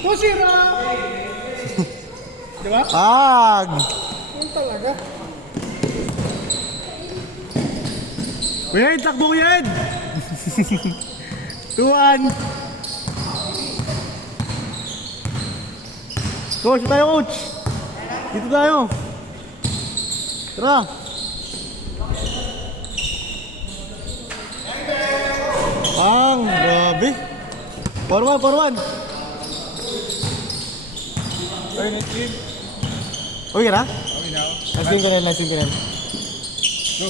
Kusira! Diba? Pag! Yun talaga. Kuya Ed, takbo Kuya Ed! 2-1. Coach, tayo coach! Dito tayo! Tara! Pang! Grabe! Forward! Ay, next game. Okay ka na? Okay na. Last game ka na. Go.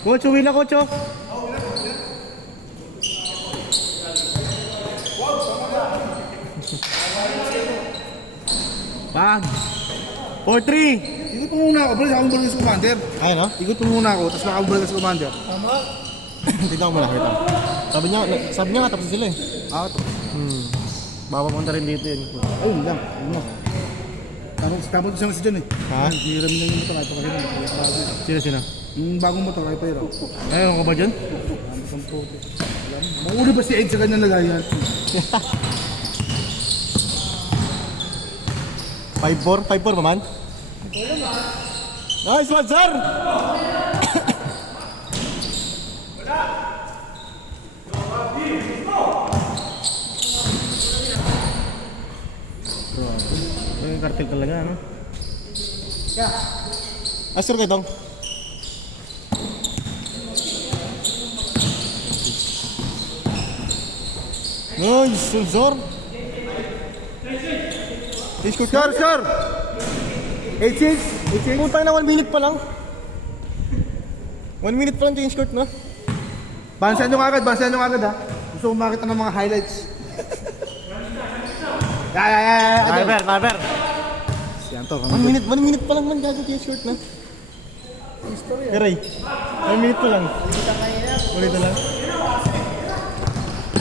Coach, uwi na coach oh! Pag! 4-3! Ikot mo muna ako, bro. Ako balik sa commander. Ayun no? Ikot mo muna ako, tapos makabalik sa commander. Tama. Tignan ko muna, wait lang. Sabi niya nga tapos sila eh. Ito. Baka punta rin dito yun. Ayun lang. Ayun lang. Tapos isang si dyan eh. Ha? Hiram na yung motor. Ito kasi na. Sino? Yung bagong motor, ay pero. Ayun ko ba dyan? Mauli ba si Ed sa kanyang lagayan? 5-4 pa man? Nice one sir! Yung kartel talaga ano? Asur kayo dong? Nice! Sensor! Sure! 8-6? Putang na 1 minute pa lang. 1 minute pa lang change court no? Bansahan nyo agad ha. Gusto ko makita ng mga highlights. Never. Yan to. 1 minute pa lang man gago change court na. Aray, 1 minute pa lang. Ulit na lang.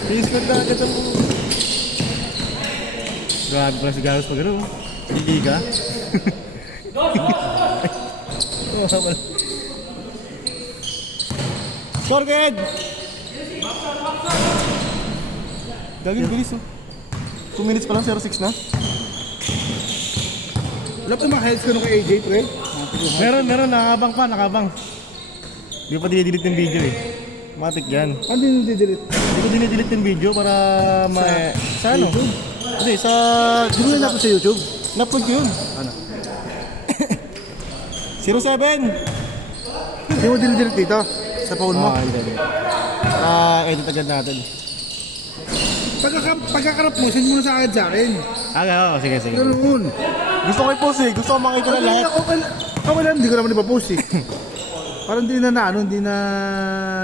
Change court na agad ang... Grabe pala si Garos pag ano. Liga. Score Ed! Gagawin bilis oh. 2 minutes pa lang, 0-6 na. Wala pa mga heads ko nung kay AJ, pre. Meron, nakabang. Di pa dinidelete yung video eh. Matik yan. Ano din didelete? Hindi ko dinidelete yung video para sa ano? YouTube? Hindi, sa... Di mo na sa YouTube? Na-upload ko yun. Ano? 07! Di mo didelete dito? Sa phone mo? Hindi. Edit agad natin. Pagkakarap mo, send mo na sa akin. Oo, sige. Ganoon. Gusto ko i-post eh. Gusto ko makita na lahat. Ako lang, hindi ko naman ipapost eh. Parang hindi na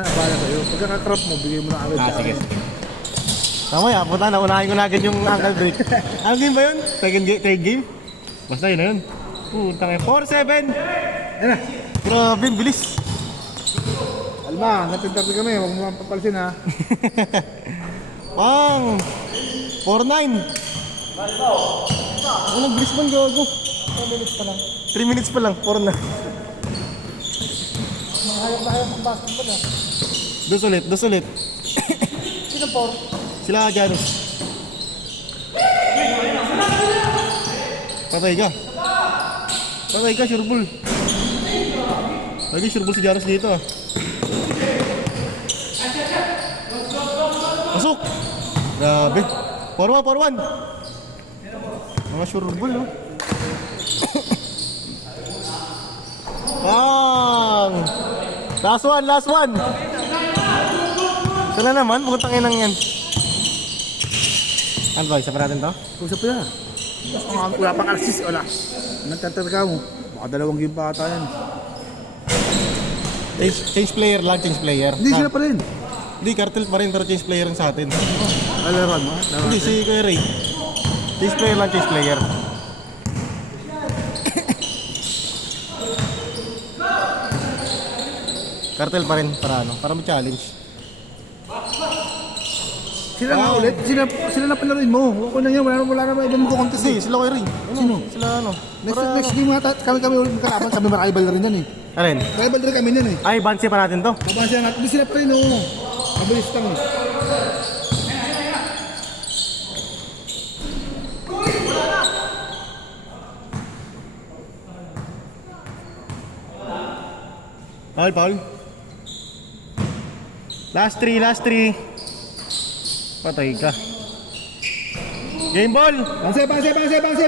abala sa'yo. Pagkakakrap mo, bigay mo na agad sa Sige. akin. Tama yan, punta na. Unahin ko na agad yung ankle break. Ano game ba yun? Third game? Basta yun na yun. Puta kayo. 4-7! Ayan na. Grabe, bilis. Alma, natintabi kami. Huwag mo mapapalsin ha. Pang! 4-9! Ano, bilis man gago. 3 minutes pa lang, 4 na. Mahayap ang basketball ha. Dos ulit. Sino po? Sila Janus. Patay ka, sureball. Lagi sureball si Janus dito ah. Pasok! Grabe. 4-1. Mga sureball no? Pang! Last one! Sala naman, putang inang yan. Ano ba, isa pa natin to? Usap pa yan. Wala pang assist, wala. Nagtatarga mo. Baka 2 game pa ata yan. Change player. Hindi sila pa rin. Hindi, cartel pa rin, pero change player ang sa atin. Alaran mo? Hindi, si Kuya Ray. Change player. Cartel pa rin, para ma-challenge. Sila nga ulit. Sila na palarin mo. Ako na yan. Wala naman ibang magkukontest Hindi, eh. sila Kuya Ray. Sino? Sila ano? Next game nga kami ulit magkalaban. Kami rival rin yan eh. Alin? Rival rin kami yan eh. Ay, bansi pa natin to. Babansiya natin. Hindi sila pa rin oh. Mabilis lang eh. Foul. Last 3. Patay ka. Game ball! Pase.